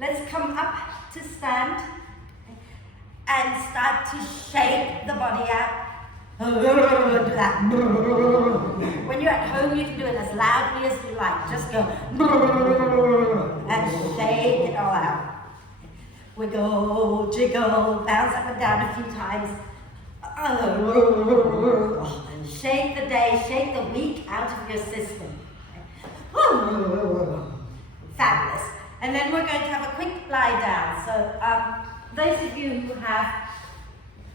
Let's come up to stand and start to shake the body out. Do that. When you're at home, you can do it as loudly as you like. Just go and shake it all out. Wiggle, jiggle, bounce up and down a few times. Shake the day, shake the week out of your system. Fabulous. And then we're going to have a quick lie down. So those of you who have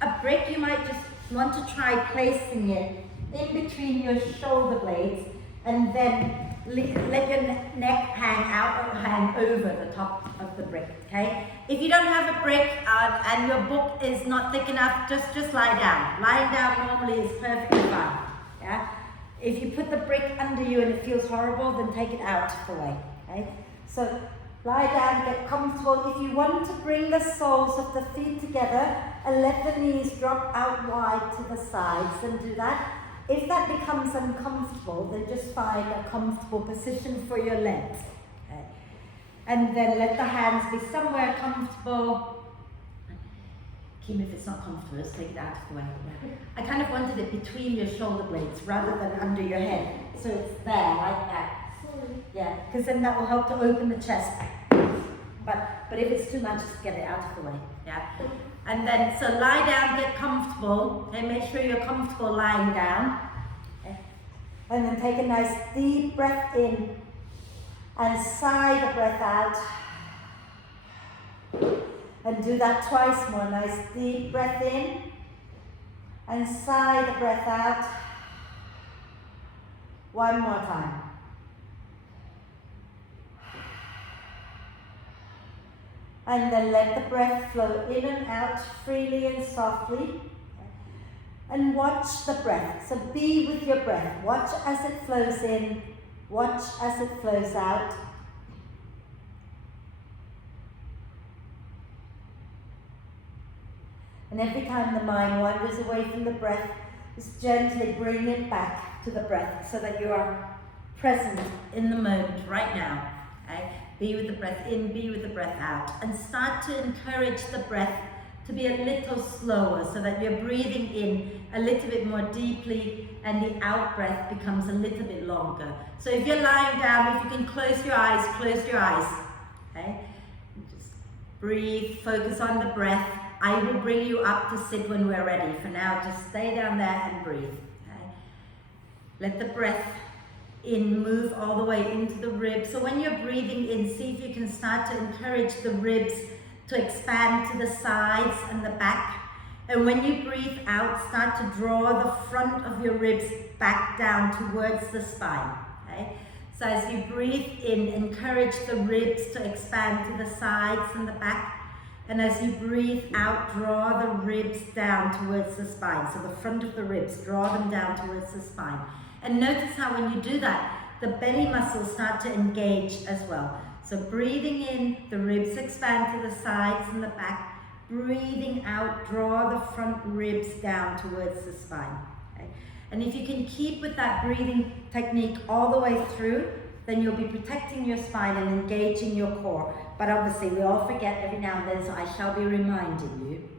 a brick, you might just want to try placing it in between your shoulder blades and then let your neck hang out or hang over the top of the brick, okay? If you don't have a brick and your book is not thick enough, just lie down. Lying down normally is perfectly fine, yeah? If you put the brick under you and it feels horrible, then take it out of the way, okay? So lie down, get comfortable. If you want to bring the soles of the feet together and let the knees drop out wide to the sides, then do that. If that becomes uncomfortable, then just find a comfortable position for your legs. Okay. And then let the hands be somewhere comfortable. Kim, if it's not comfortable, just take it out of the way. Yeah. I kind of wanted it between your shoulder blades rather than under your head. So it's there, like that. Yeah, because then that will help to open the chest. But if it's too much, just get it out of the way. Yeah. And then, so lie down, get comfortable. Okay, make sure you're comfortable lying down. Okay. And then take a nice deep breath in and sigh the breath out. And do that twice more. Nice deep breath in and sigh the breath out. One more time. And then let the breath flow in and out freely and softly. And watch the breath. So be with your breath. Watch as it flows in. Watch as it flows out. And every time the mind wanders away from the breath, just gently bring it back to the breath so that you are present in the moment right now. Okay? Be with the breath in, be with the breath out. And start to encourage the breath to be a little slower so that you're breathing in a little bit more deeply and the out breath becomes a little bit longer. So if you're lying down, if you can close your eyes, close your eyes. Okay? Just breathe, focus on the breath. I will bring you up to sit when we're ready. For now, just stay down there and breathe. Okay? Let the breath in move all the way into the ribs. So when you're breathing in, see if you can start to encourage the ribs to expand to the sides and the back. And when you breathe out, start to draw the front of your ribs back down towards the spine. Okay? So as you breathe in, encourage the ribs to expand to the sides and the back. And as you breathe out, draw the ribs down towards the spine. So the front of the ribs, draw them down towards the spine. And notice how when you do that, the belly muscles start to engage as well. So breathing in, the ribs expand to the sides and the back. Breathing out, draw the front ribs down towards the spine. Okay? And if you can keep with that breathing technique all the way through, then you'll be protecting your spine and engaging your core. But obviously we all forget every now and then, so I shall be reminding you.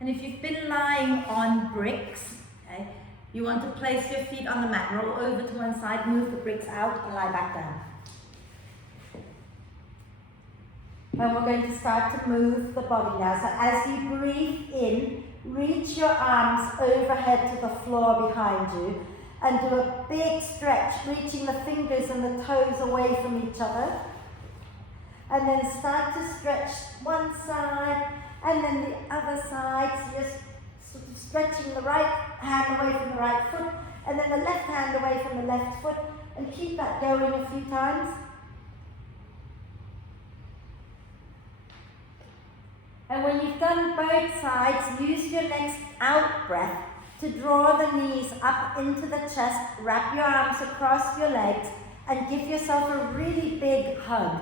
And if you've been lying on bricks, okay, you want to place your feet on the mat, roll over to one side, move the bricks out and lie back down. And we're going to start to move the body now. So as you breathe in, reach your arms overhead to the floor behind you and do a big stretch, reaching the fingers and the toes away from each other. And then start to stretch one side and then the other side, so just sort of stretching the right hand away from the right foot, and then the left hand away from the left foot, and keep that going a few times. And when you've done both sides, use your next out breath to draw the knees up into the chest, wrap your arms across your legs, and give yourself a really big hug.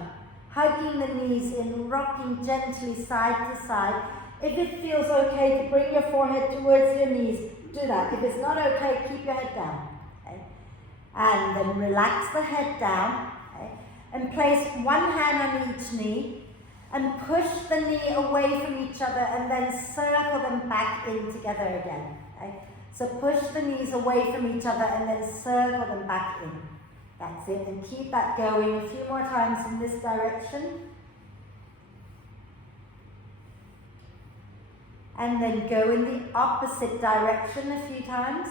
Hugging the knees in, rocking gently side to side. If it feels okay to bring your forehead towards your knees, do that. If it's not okay, keep your head down. Okay? And then relax the head down. Okay? And place one hand on each knee and push the knee away from each other and then circle them back in together again. Okay? So push the knees away from each other and then circle them back in. That's it, and keep that going a few more times in this direction. And then go in the opposite direction a few times.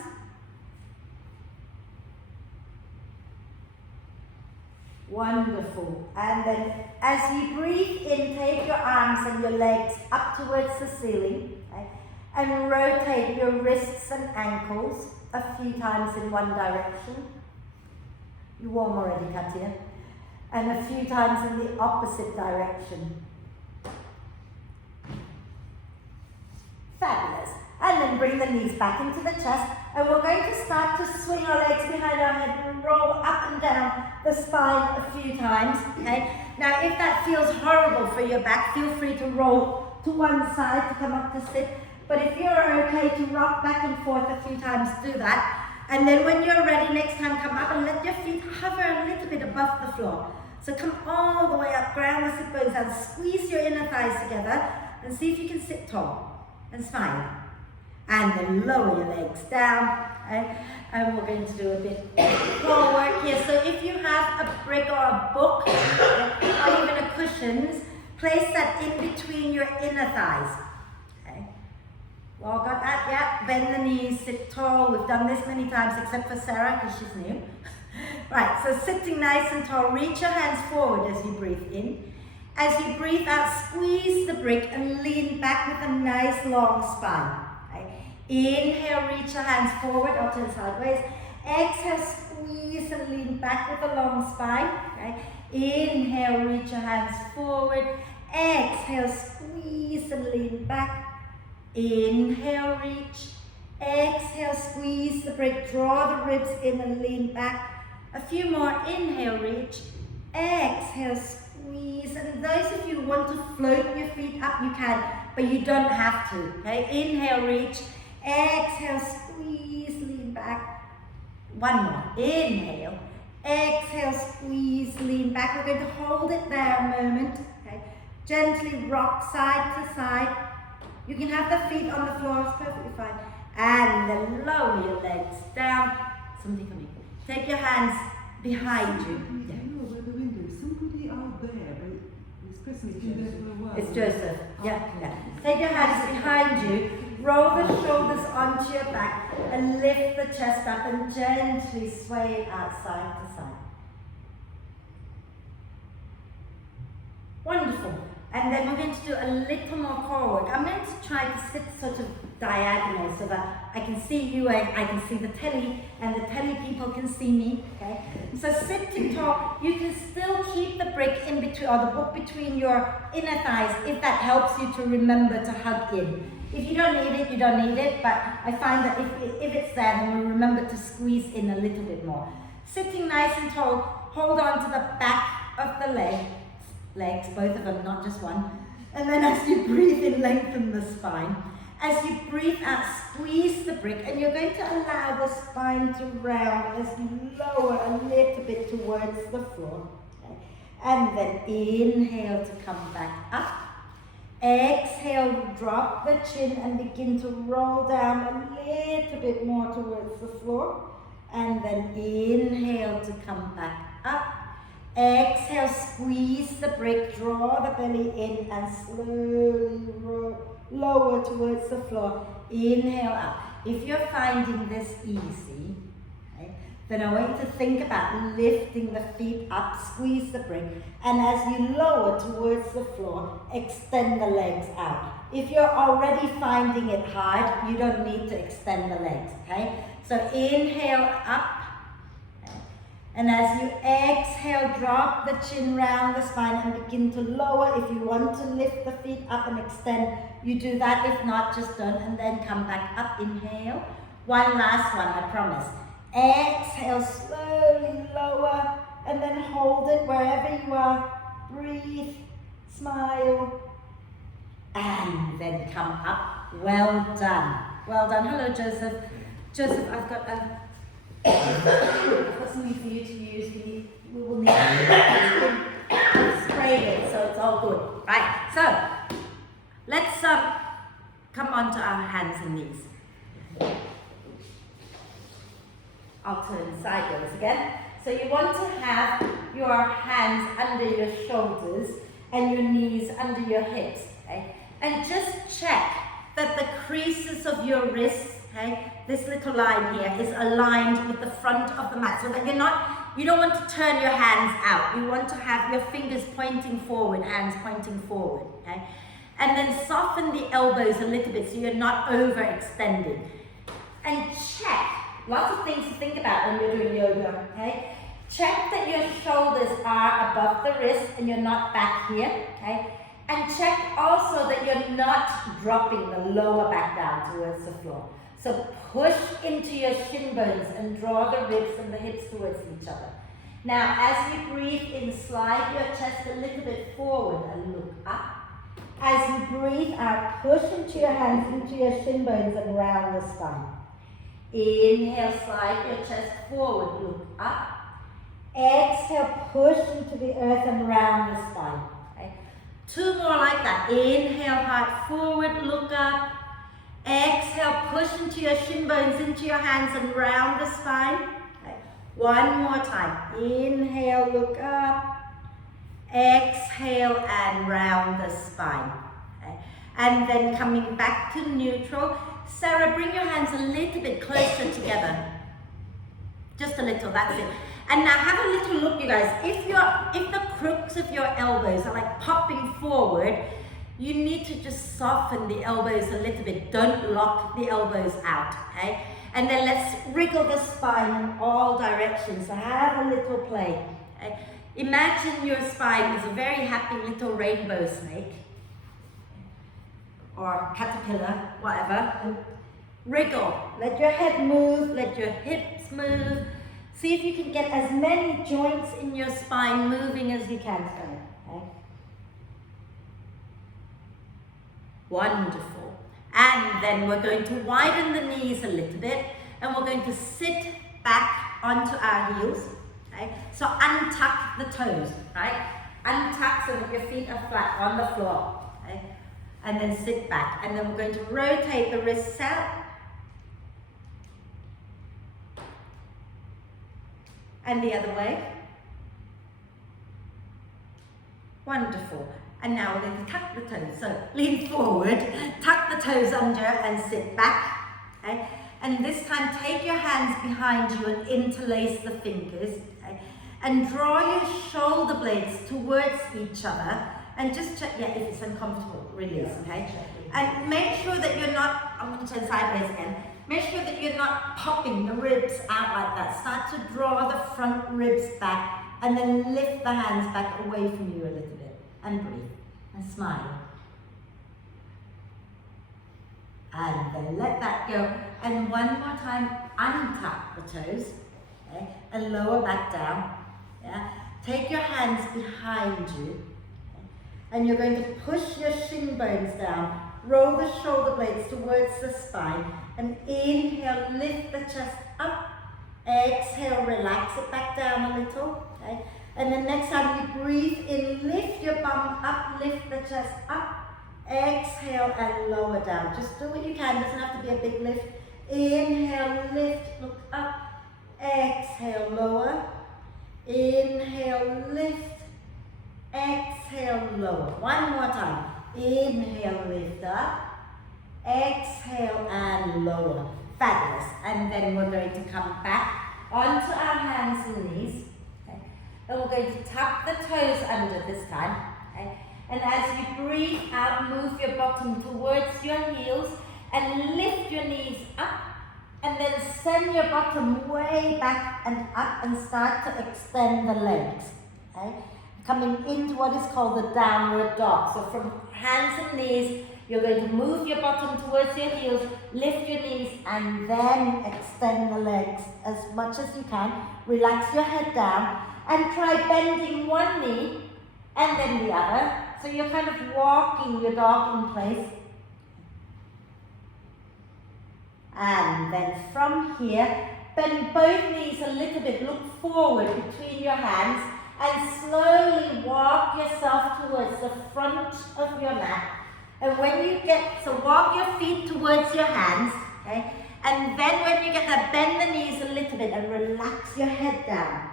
Wonderful. And then as you breathe in, take your arms and your legs up towards the ceiling. Okay? And rotate your wrists and ankles a few times in one direction. You're warm already, Katya. And a few times in the opposite direction. Fabulous. And then bring the knees back into the chest. And we're going to start to swing our legs behind our head and roll up and down the spine a few times. Okay? Now, if that feels horrible for your back, feel free to roll to one side to come up to sit. But if you're okay to rock back and forth a few times, do that. And then when you're ready, next time come up and let your feet hover a little bit above the floor. So come all the way up, ground the sit bones down, squeeze your inner thighs together and see if you can sit tall and smile. And then lower your legs down. Okay? And we're going to do a bit more work here. So if you have a brick or a book or even a cushions, place that in between your inner thighs. All got that? Yeah. Bend the knees, sit tall. We've done this many times except for Sarah because she's new. Right, so sitting nice and tall. Reach your hands forward as you breathe in. As you breathe out, squeeze the brick and lean back with a nice long spine. Okay. Inhale, reach your hands forward or turn sideways. Exhale, squeeze and lean back with a long spine. Okay. Inhale, reach your hands forward. Exhale, squeeze and lean back. Inhale, reach. Exhale, squeeze the brick. Draw the ribs in and lean back. A few more. Inhale, reach. Exhale, squeeze. And those of you who want to float your feet up, you can, but you don't have to. Okay? Inhale, reach. Exhale, squeeze, lean back. One more. Inhale. Exhale, squeeze, lean back. We're going to hold it there a moment. Okay? Gently rock side to side. You can have the feet on the floor, it's perfectly fine. And then lower your legs down. Somebody come in. Take your hands behind you. Yeah. By the window, somebody out there, but this person has been there for a while. It's Joseph. Yeah, yeah. Take your hands behind you. Roll the shoulders onto your back and lift the chest up and gently sway it out side to side. Wonderful. And then we're going to do a little more core work. I'm going to try to sit sort of diagonal so that I can see you and I can see the telly and the telly people can see me. Okay? So sitting tall, you can still keep the brick in between or the book between your inner thighs if that helps you to remember to hug in. If you don't need it, you don't need it, but I find that if it's there, then we'll remember to squeeze in a little bit more. Sitting nice and tall, hold on to the back of the legs, both of them, not just one. And then as you breathe in, lengthen the spine. As you breathe out, squeeze the brick, and you're going to allow the spine to round as you lower a little bit towards the floor. Okay. And then inhale to come back up. Exhale, drop the chin and begin to roll down a little bit more towards the floor. And then inhale to come back up. Exhale, squeeze the brick, draw the belly in and slowly lower towards the floor. Inhale up. If you're finding this easy, okay, then I want you to think about lifting the feet up, squeeze the brick, and as you lower towards the floor, extend the legs out. If you're already finding it hard, you don't need to extend the legs, okay? So inhale up. And as you exhale, drop the chin round the spine and begin to lower. If you want to lift the feet up and extend, you do that. If not, just don't. And then come back up. Inhale. One last one, I promise. Exhale, slowly lower. And then hold it wherever you are. Breathe, smile. And then come up. Well done. Well done. Hello, Joseph. Joseph, I've got something for you to use. We will need to spray it so it's all good. Right, so let's come onto our hands and knees. I'll turn sideways again. So you want to have your hands under your shoulders and your knees under your hips, okay? And just check that the creases of your wrists, okay, this little line here is aligned with the front of the mat so that you don't want to turn your hands out. You want to have your fingers pointing forward, hands pointing forward, okay? And then soften the elbows a little bit so you're not overextending. And check, lots of things to think about when you're doing yoga, okay? Check that your shoulders are above the wrist and you're not back here, okay? And check also that you're not dropping the lower back down towards the floor. So push into your shin bones and draw the ribs and the hips towards each other. Now, as you breathe in, slide your chest a little bit forward and look up. As you breathe out, push into your hands, into your shin bones and round the spine. Inhale, slide your chest forward, look up. Exhale, push into the earth and round the spine. Okay? 2 more like that. Inhale, heart forward, look up. Exhale, push into your shin bones, into your hands and round the spine. Okay? 1 more time. Inhale, look up. Exhale and round the spine. Okay? And then coming back to neutral. Sarah, bring your hands a little bit closer together. Just a little, that's it. And now have a little look, you guys. If the crooks of your elbows are like popping forward, you need to just soften the elbows a little bit. Don't lock the elbows out, okay? And then let's wriggle the spine in all directions. So have a little play. Okay? Imagine your spine is a very happy little rainbow snake or caterpillar, whatever. And wriggle. Let your head move, let your hips move. See if you can get as many joints in your spine moving as you can. Okay? Wonderful. And then we're going to widen the knees a little bit and we're going to sit back onto our heels. Okay? So untuck the toes, right? Untuck so that your feet are flat on the floor. Okay? And then sit back. And then we're going to rotate the wrists out. And the other way. Wonderful. And now we're going to tuck the toes. So lean forward, tuck the toes under and sit back. Okay? And this time take your hands behind you and interlace the fingers. Okay? And draw your shoulder blades towards each other. And just check, if it's uncomfortable, release, okay? And make sure that you're not, I'm going to turn sideways again. Make sure that you're not popping the ribs out like that. Start to draw the front ribs back and then lift the hands back away from you a little bit. And breathe and smile. And then let that go. And 1 more time, untuck the toes, okay? And lower back down. Yeah? Take your hands behind you. Okay? And you're going to push your shin bones down. Roll the shoulder blades towards the spine. And inhale, lift the chest up. Exhale, relax it back down a little. Okay? And then next time you breathe in, lift your bum up, lift the chest up. Exhale and lower down. Just do what you can, doesn't have to be a big lift. Inhale, lift, look up. Exhale, lower. Inhale, lift. Exhale, lower. 1 more time. Inhale, lift up. Exhale and lower. Fabulous. And then we're going to come back onto our hands and knees. Okay? And we're going to tuck the toes under this time. Okay? And as you breathe out, move your bottom towards your heels and lift your knees up. And then send your bottom way back and up and start to extend the legs. Okay? Coming into what is called the downward dog. So from hands and knees, you're going to move your bottom towards your heels, lift your knees, and then extend the legs as much as you can. Relax your head down and try bending one knee and then the other. So you're kind of walking your dog in place. And then from here, Bend both knees a little bit, look forward between your hands and slowly walk yourself towards the front of your mat. And when you get, so walk your feet towards your hands, okay? And then when you get there, bend the knees a little bit and relax your head down.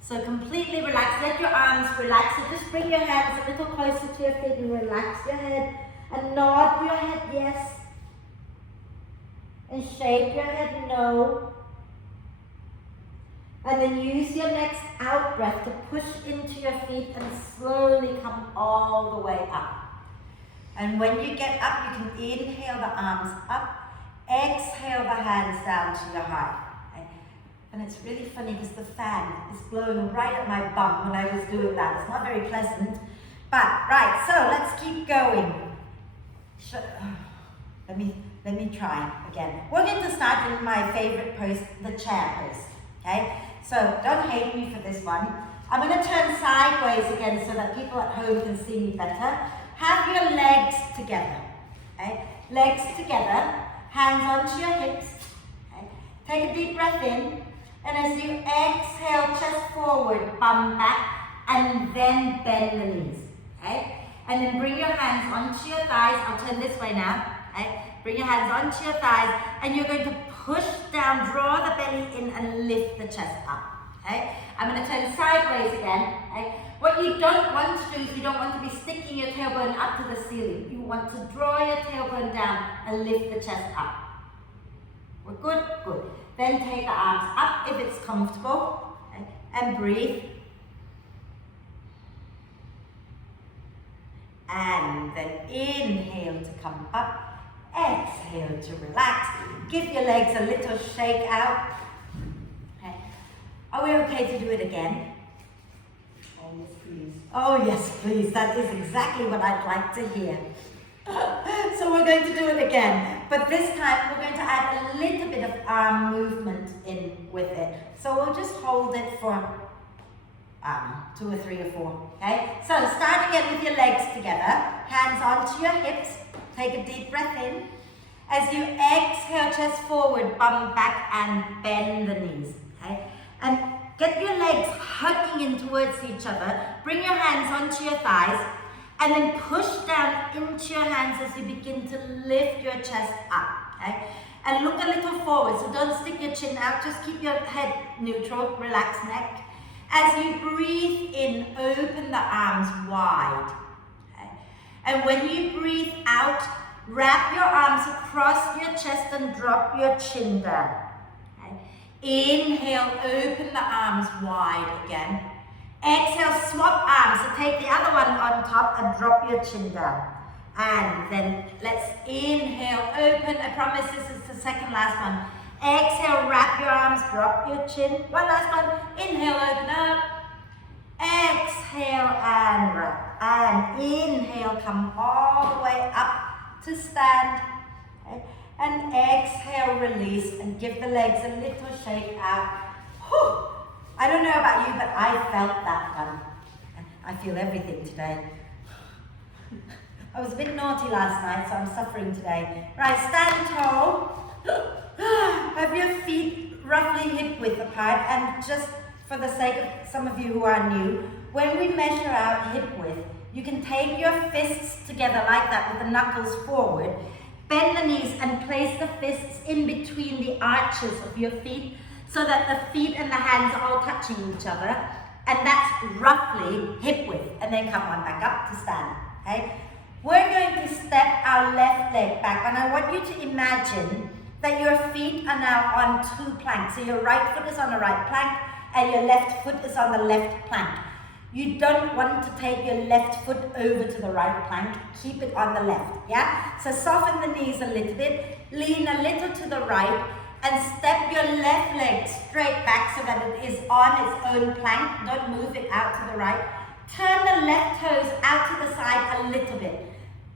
So completely relax, let your arms relax. So just bring your hands a little closer to your feet and relax your head. And nod your head yes. And shake your head no. And then use your next out breath to push into your feet and slowly come all the way up. And when you get up, you can inhale the arms up, exhale the hands down to your heart. Okay? And it's really funny because the fan is blowing right at my bum when I was doing that. It's not very pleasant. But, right, so let's keep going. Let me try again. We're going to start in my favorite pose, the chair pose. Okay? So don't hate me for this one. I'm going to turn sideways again so that people at home can see me better. Have your legs together. Okay? Legs together, hands onto your hips. Okay? Take a deep breath in, and as you exhale, chest forward, bum back, and then bend the knees. Okay? And then bring your hands onto your thighs. I'll turn this way now. Okay? Bring your hands onto your thighs, and you're going to push down, draw the belly in, and lift the chest up. Okay? I'm going to turn sideways again. Okay? What you don't want to do is you don't want to be sticking your tailbone up to the ceiling. You want to draw your tailbone down and lift the chest up. We're good? Good. Then take the arms up if it's comfortable. Okay? And breathe. And then inhale to come up. Exhale to relax. Give your legs a little shake out. Okay. Are we okay to do it again? Oh, yes, please. Oh yes, please. That is exactly what I'd like to hear. So we're going to do it again. But this time we're going to add a little bit of arm movement in with it. So we'll just hold it for 2 or 3 or 4. Okay? So start again with your legs together. Hands onto your hips. Take a deep breath in. As you exhale, chest forward, bum back, and bend the knees. Okay? And get your legs hugging in towards each other. Bring your hands onto your thighs. And then push down into your hands as you begin to lift your chest up. Okay? And look a little forward. So don't stick your chin out. Just keep your head neutral. Relax neck. As you breathe in, open the arms wide. And when you breathe out, wrap your arms across your chest and drop your chin down. Okay. Inhale, open the arms wide again. Exhale, swap arms. So take the other one on top and drop your chin down. And then let's inhale, open. I promise this is the second last one. Exhale, wrap your arms, drop your chin. One last one. Inhale, open up. Exhale and wrap. And inhale, come all the way up to stand. Okay. And exhale, release, and give the legs a little shake out. Whew. I don't know about you, but I felt that one. I feel everything today. I was a bit naughty last night, so I'm suffering today. Right, stand tall. Have your feet roughly hip width apart, and just for the sake of some of you who are new, when we measure out hip width, you can take your fists together like that with the knuckles forward, bend the knees and place the fists in between the arches of your feet so that the feet and the hands are all touching each other, and that's roughly hip width. And then come on back up to stand, okay? We're going to step our left leg back, and I want you to imagine that your feet are now on 2 planks. So your right foot is on the right plank and your left foot is on the left plank. You don't want to take your left foot over to the right plank. Keep it on the left, yeah? So soften the knees a little bit, lean a little to the right, and step your left leg straight back so that it is on its own plank. Don't move it out to the right. Turn the left toes out to the side a little bit,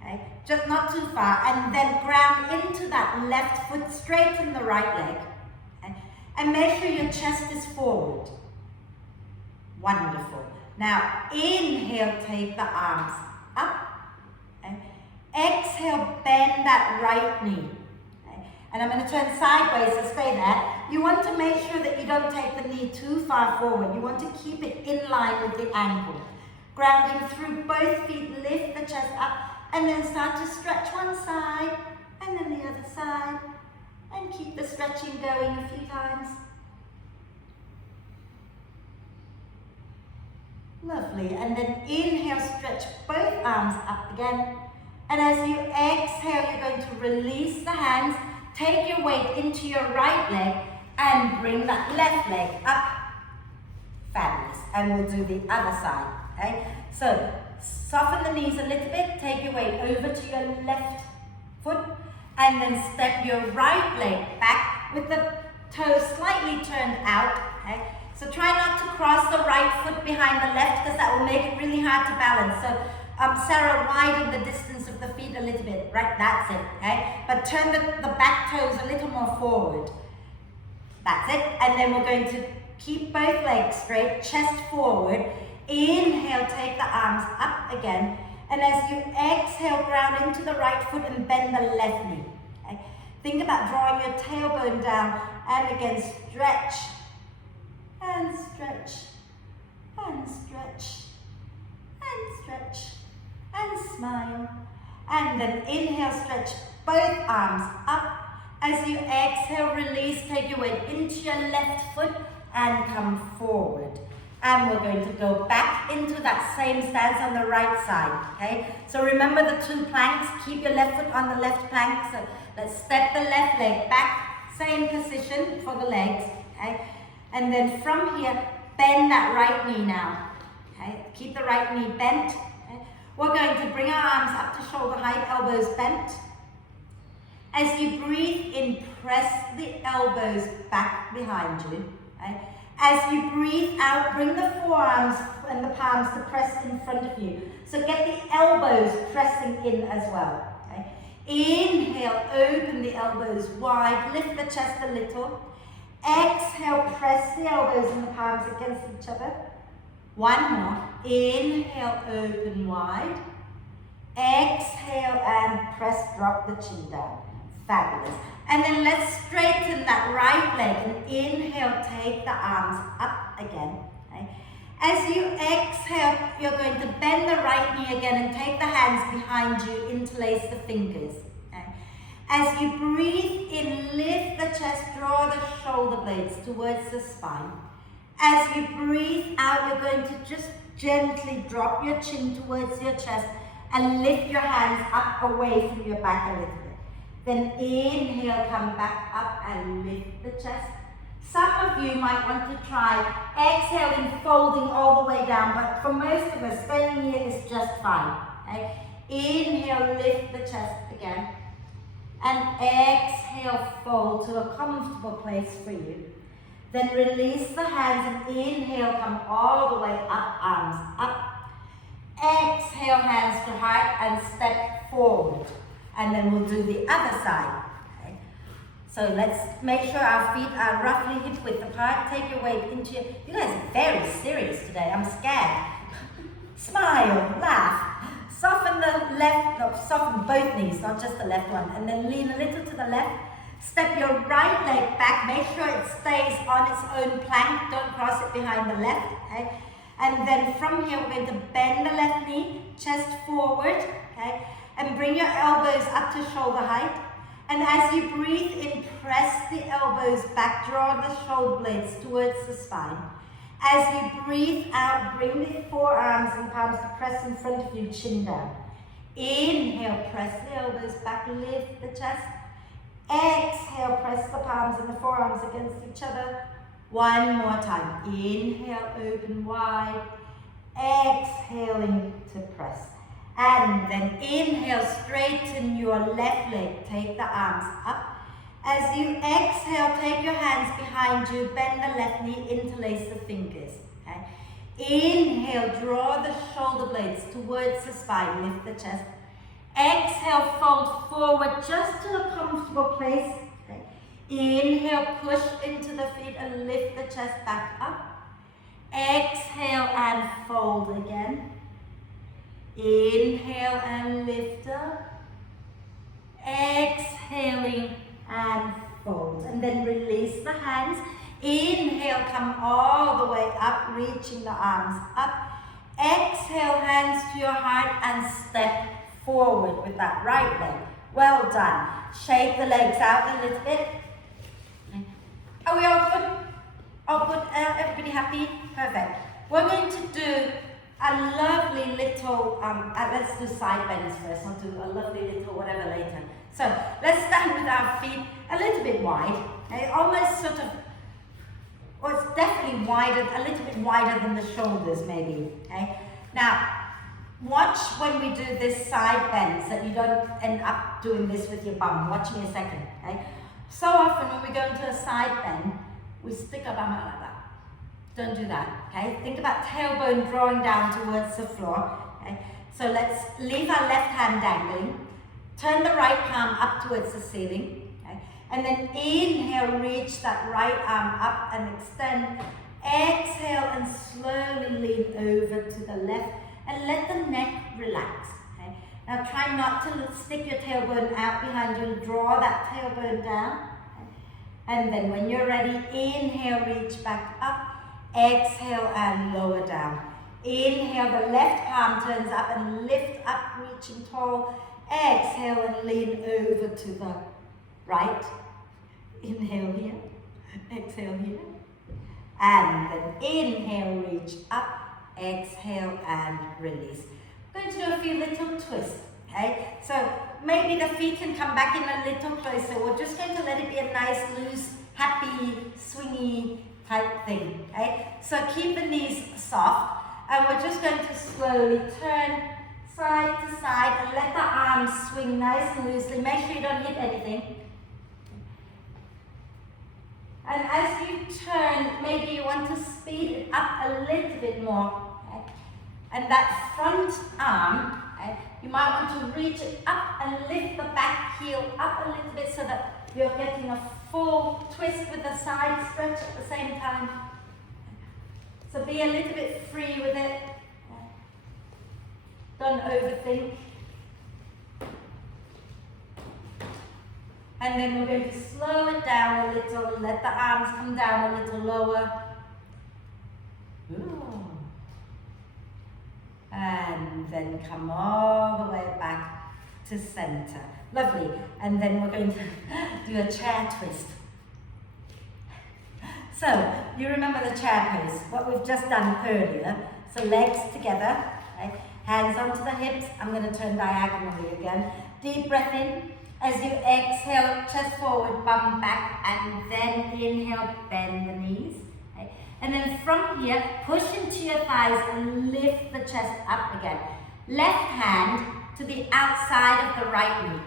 okay? Just not too far, and then ground into that left foot, straighten the right leg, okay? And make sure your chest is forward. Wonderful. Now, inhale, take the arms up. Okay? Exhale, bend that right knee. Okay? And I'm going to turn sideways, so stay there. you want to make sure that you don't take the knee too far forward. You want to keep it in line with the ankle. Grounding through both feet, lift the chest up, and then start to stretch one side, and then the other side, and keep the stretching going a few times. Lovely, and then inhale, stretch both arms up again. And as you exhale, you're going to release the hands, take your weight into your right leg, and bring that left leg up. Fabulous, and we'll do the other side, okay? So, soften the knees a little bit, take your weight over to your left foot, and then step your right leg back with the toes slightly turned out, okay? So try not to cross the right foot behind the left because that will make it really hard to balance. So Sarah, widen the distance of the feet a little bit, right? That's it, okay? But turn the back toes a little more forward. That's it. And then we're going to keep both legs straight, chest forward. Inhale, take the arms up again. And as you exhale, ground into the right foot and bend the left knee. Okay? Think about drawing your tailbone down and again stretch. And stretch, and stretch, and stretch, and smile. And then inhale, stretch both arms up. As you exhale, release, take your weight into your left foot and come forward. And we're going to go back into that same stance on the right side, okay? So remember the two planks, keep your left foot on the left plank. So let's step the left leg back, same position for the legs, okay? And then from here, bend that right knee now. Okay? Keep the right knee bent. Okay? We're going to bring our arms up to shoulder height, elbows bent. As you breathe in, press the elbows back behind you. Okay? As you breathe out, bring the forearms and the palms to press in front of you. So get the elbows pressing in as well. Okay? Inhale, open the elbows wide, lift the chest a little. Exhale, press the elbows and the palms against each other. One more. Inhale, open wide. Exhale and press, drop the chin down. Fabulous. And then let's straighten that right leg and inhale, take the arms up again. Okay? As you exhale, you're going to bend the right knee again and take the hands behind you, interlace the fingers. As you breathe in, lift the chest, draw the shoulder blades towards the spine. As you breathe out, you're going to just gently drop your chin towards your chest and lift your hands up away from your back a little bit. Then inhale, come back up and lift the chest. Some of you might want to try exhaling, folding all the way down, but for most of us, staying here is just fine. Okay? Inhale, lift the chest again. And exhale, fold to a comfortable place for you. Then release the hands and inhale, come all the way up, arms up. Exhale, hands to heart and step forward. And then we'll do the other side. Okay? So let's make sure our feet are roughly hip width apart. Take your weight into your... You guys are very serious today. I'm scared. Smile, laugh. Soften the left, no, soften both knees, not just the left one. And then lean a little to the left. Step your right leg back. Make sure it stays on its own plank. Don't cross it behind the left. Okay? And then from here, we're going to bend the left knee, chest forward. Okay? And bring your elbows up to shoulder height. And as you breathe in, press the elbows back. Draw the shoulder blades towards the spine. As you breathe out, bring the forearms and palms to press in front of you, chin down. Inhale, press the elbows back, lift the chest. Exhale, press the palms and the forearms against each other. One more time. Inhale, open wide. Exhaling to press. And then inhale, straighten your left leg. Take the arms up. As you exhale, take your hands behind you, bend the left knee, interlace the fingers. Okay? Inhale, draw the shoulder blades towards the spine, lift the chest. Exhale, fold forward just to a comfortable place. Okay? Inhale, push into the feet and lift the chest back up. Exhale and fold again. Inhale and lift up. Exhaling and fold, and then release the hands. Inhale, come all the way up, reaching the arms up. Exhale, hands to your heart and step forward with that right leg. Well done. Shake the legs out a little bit. Are we all good? All good? Everybody happy? Perfect. We're going to do a lovely little, let's do side bends first. I'll do a lovely little whatever later. So let's stand with our feet a little bit wide. Okay? Almost sort of, well, it's definitely wider, a little bit wider than the shoulders maybe. Okay? Now, watch when we do this side bends that you don't end up doing this with your bum. Watch me a second. Okay? So often when we go into a side bend, we stick our bum out like that. Don't do that, okay? Think about tailbone drawing down towards the floor, okay? So let's leave our left hand dangling, turn the right palm up towards the ceiling, okay? And then inhale, reach that right arm up and extend. Exhale and slowly lean over to the left and let the neck relax, okay? Now try not to stick your tailbone out behind you, draw that tailbone down. Okay? And then when you're ready, inhale, reach back up. Exhale and lower down. Inhale, the left palm turns up and lift up, reaching tall. Exhale and lean over to the right. Inhale here, exhale here. And then inhale, reach up, exhale and release. We're going to do a few little twists, okay? So maybe the feet can come back in a little closer. We're just going to let it be a nice, loose, happy, swingy type thing, okay? So keep the knees soft, and we're just going to slowly turn side to side and let the arms swing nice and loosely. Make sure you don't hit anything. And as you turn, maybe you want to speed it up a little bit more, okay? And that front arm, okay, you might want to reach it up and lift the back heel up a little bit so that you're getting a full twist with the side stretch at the same time. So be a little bit free with it. Don't overthink. And then we're going to slow it down a little, let the arms come down a little lower. Ooh. And then come all the way back to center. Lovely. And then we're going to do a chair twist. So, you remember the chair pose, what we've just done earlier. So legs together, right? Hands onto the hips. I'm going to turn diagonally again. Deep breath in. As you exhale, chest forward, bum back, and then inhale, bend the knees. Okay? And then from here, push into your thighs and lift the chest up again. Left hand to the outside of the right knee.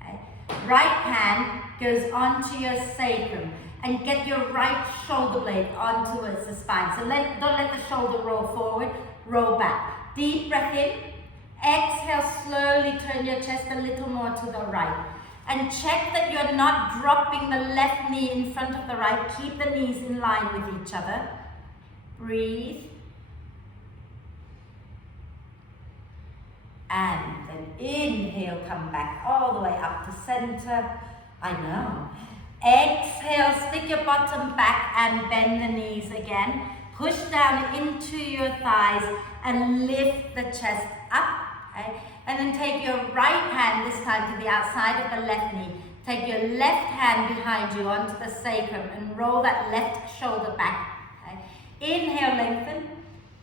Okay? Right hand goes onto your sacrum, and get your right shoulder blade on towards the spine. So don't let the shoulder roll forward, roll back. Deep breath in. Exhale, slowly turn your chest a little more to the right. And check that you're not dropping the left knee in front of the right. Keep the knees in line with each other. Breathe. And then inhale, come back all the way up to center. I know. Exhale, stick your bottom back and bend the knees again. Push down into your thighs and lift the chest up. Okay? And then take your right hand this time to the outside of the left knee. Take your left hand behind you onto the sacrum and roll that left shoulder back. Okay? Inhale, lengthen.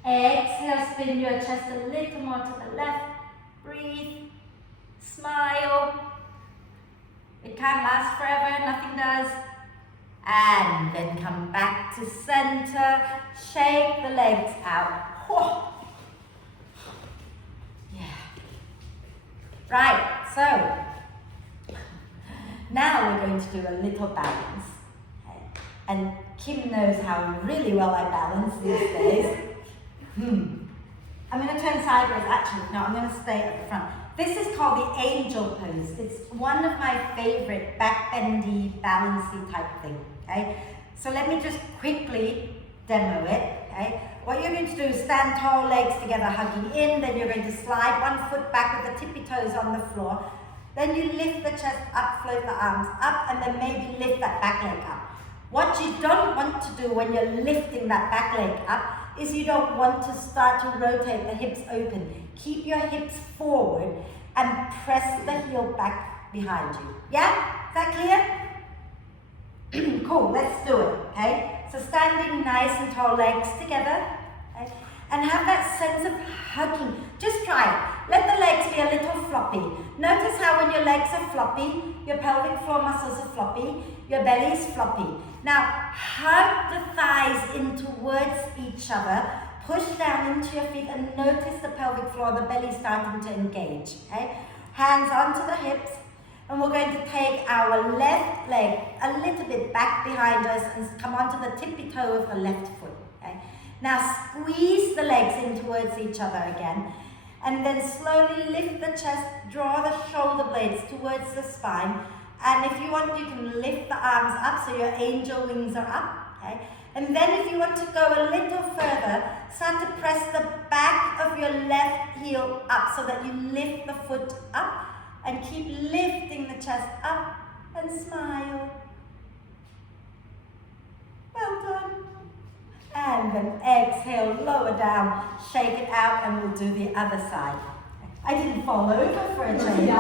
Exhale, spin your chest a little more to the left. Breathe. Smile. It can't last forever, nothing does. And then come back to center. Shake the legs out. Whoa. Right, so now we're going to do a little balance. Okay. And Kim knows how really well I balance these days. I'm going to turn sideways, actually, no, I'm going to stay at the front. This is called the angel pose. It's one of my favorite back-bendy, balancy type thing, okay? So let me just quickly demo it, okay? What you're going to do is stand tall, legs together, hugging in, then you're going to slide one foot back with the tippy toes on the floor. Then you lift the chest up, float the arms up, and then maybe lift that back leg up. What you don't want to do when you're lifting that back leg up is you don't want to start to rotate the hips open. Keep your hips forward and press the heel back behind you. Yeah? Is that clear? Cool, let's do it, okay? So standing nice and tall, legs together, okay? And have that sense of hugging. Just try it. Let the legs be a little floppy. Notice how when your legs are floppy, your pelvic floor muscles are floppy, your belly is floppy. Now, hug the thighs in towards each other, push down into your feet and notice the pelvic floor, the belly starting to engage, okay? Hands onto the hips, and we're going to take our left leg a little bit back behind us and come onto the tippy toe of the left foot, okay? Now squeeze the legs in towards each other again, and then slowly lift the chest, draw the shoulder blades towards the spine, and if you want, you can lift the arms up so your angel wings are up, okay? And then if you want to go a little further, start to press the back of your left heel up so that you lift the foot up and keep lifting the chest up and smile. Well done. And then exhale, lower down, shake it out, and we'll do the other side. I didn't fall over for a change.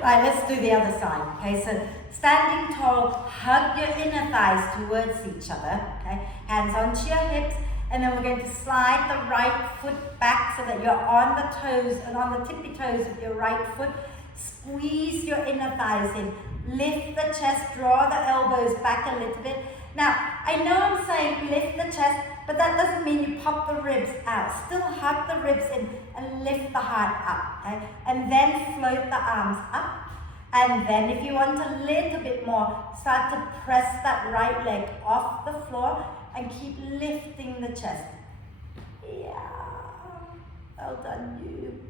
Right, let's do the other side. Okay, so standing tall, hug your inner thighs towards each other. Okay, hands onto your hips, and then we're going to slide the right foot back so that you're on the toes and on the tippy toes of your right foot. Squeeze your inner thighs in. Lift the chest, draw the elbows back a little bit. Now, I know I'm saying lift the chest, but that doesn't mean you pop the ribs out. Still hug the ribs in and lift the heart up, okay? And then float the arms up. And then if you want a little bit more, start to press that right leg off the floor and keep lifting the chest. Yeah, well done you.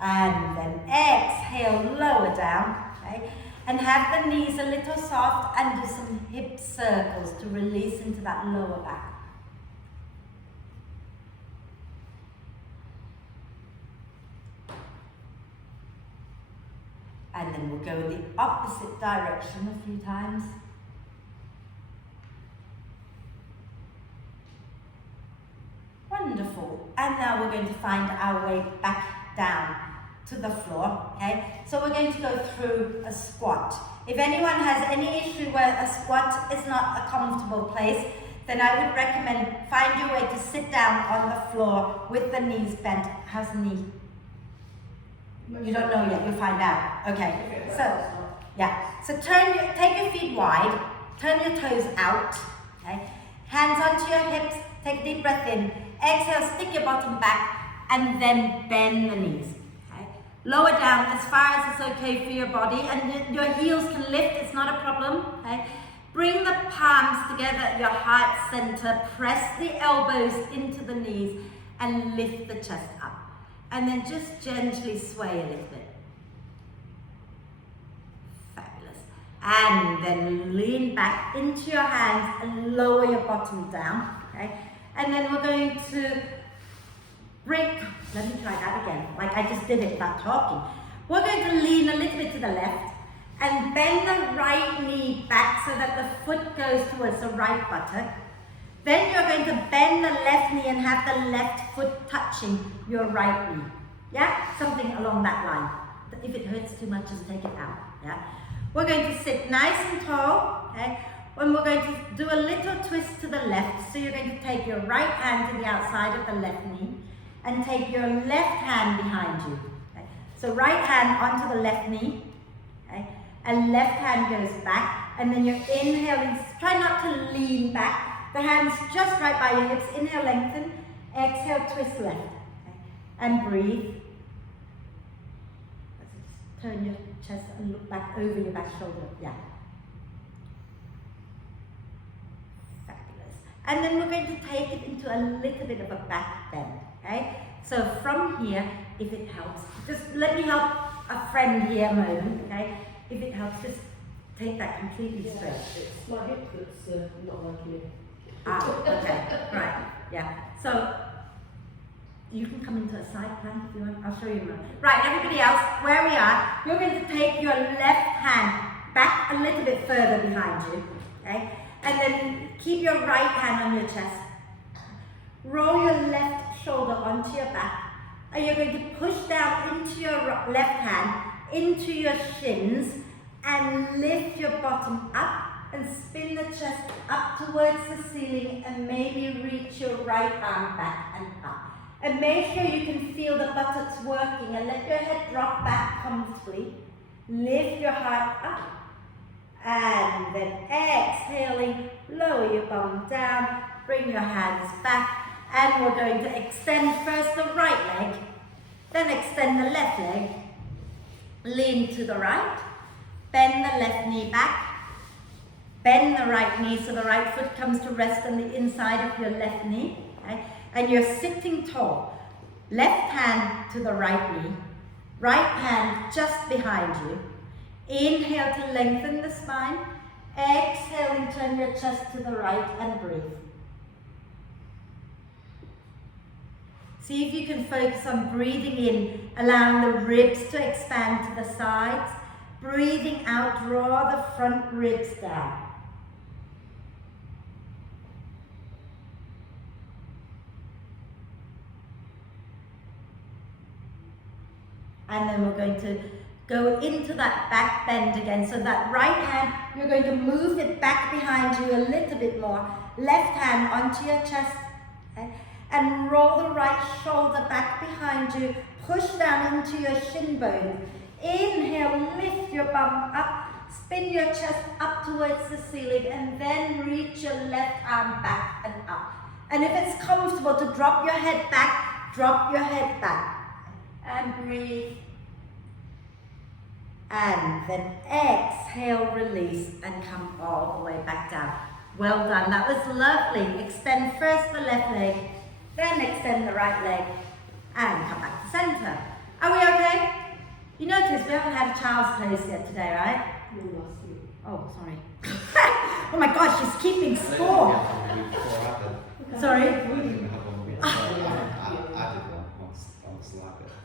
And then exhale, lower down, okay? And have the knees a little soft and do some hip circles to release into that lower back. And then we'll go the opposite direction a few times. Wonderful. And now we're going to find our way back down to the floor, okay? So we're going to go through a squat. If anyone has any issue where a squat is not a comfortable place, then I would recommend find your way to sit down on the floor with the knees bent. How's the knee? You don't know yet, you'll find out. Okay, so, yeah. So take your feet wide, turn your toes out, okay? Hands onto your hips, take a deep breath in. Exhale, stick your bottom back, and then bend the knees. Lower down as far as it's okay for your body, and your heels can lift, it's not a problem, okay? Bring the palms together at your heart center, press the elbows into the knees, and lift the chest up. And then just gently sway a little bit. Fabulous. And then lean back into your hands and lower your bottom down, okay? And then we're going to let me try that again, like I just did it without talking. We're going to lean a little bit to the left and bend the right knee back so that the foot goes towards the right buttock. Then you're going to bend the left knee and have the left foot touching your right knee. Yeah? Something along that line. If it hurts too much, just take it out. Yeah? We're going to sit nice and tall, okay? And we're going to do a little twist to the left. So you're going to take your right hand to the outside of the left knee and take your left hand behind you. Okay? So right hand onto the left knee, okay? And left hand goes back, and then you're inhaling. Try not to lean back. The hands just right by your hips. Inhale, lengthen. Exhale, twist left. Okay? And breathe. Turn your chest and look back over your back shoulder. Yeah. Fabulous. And then we're going to take it into a little bit of a back bend. Okay, so from here, if it helps, just let me help a friend here a moment, okay? If it helps, just take that completely straight. It's my hip that's not working. Ah, okay, right, yeah. So, You can come into a side plank if you want. I'll show you more. Right, everybody else, where we are, you're going to take your left hand back a little bit further behind you, okay? And then keep your right hand on your chest. Roll your left shoulder onto your back, and you're going to push down into your left hand, into your shins, and lift your bottom up and spin the chest up towards the ceiling, and maybe reach your right arm back and up. And make sure you can feel the buttocks working, and let your head drop back comfortably. Lift your heart up, and then exhaling, lower your bum down, bring your hands back, and we're going to extend first the right leg, then extend the left leg, lean to the right, bend the left knee back, bend the right knee so the right foot comes to rest on the inside of your left knee, okay? And you're sitting tall. Left hand to the right knee, right hand just behind you. Inhale to lengthen the spine. Exhaling, turn your chest to the right and breathe. See if you can focus on breathing in, allowing the ribs to expand to the sides. Breathing out, draw the front ribs down. And then we're going to go into that back bend again. So that right hand, you're going to move it back behind you a little bit more. Left hand onto your chest, okay? And roll the right shoulder back behind you. Push down into your shin bones. Inhale, lift your bum up. Spin your chest up towards the ceiling, and then reach your left arm back and up. And if it's comfortable to drop your head back, drop your head back. And breathe. And then exhale, release, and come all the way back down. Well done, that was lovely. Extend first the left leg, then extend the right leg, and come back to center. Are we okay? You notice we haven't had a child's pose yet today, right? No, last week. Oh, sorry. Oh my gosh, she's keeping score. Sorry?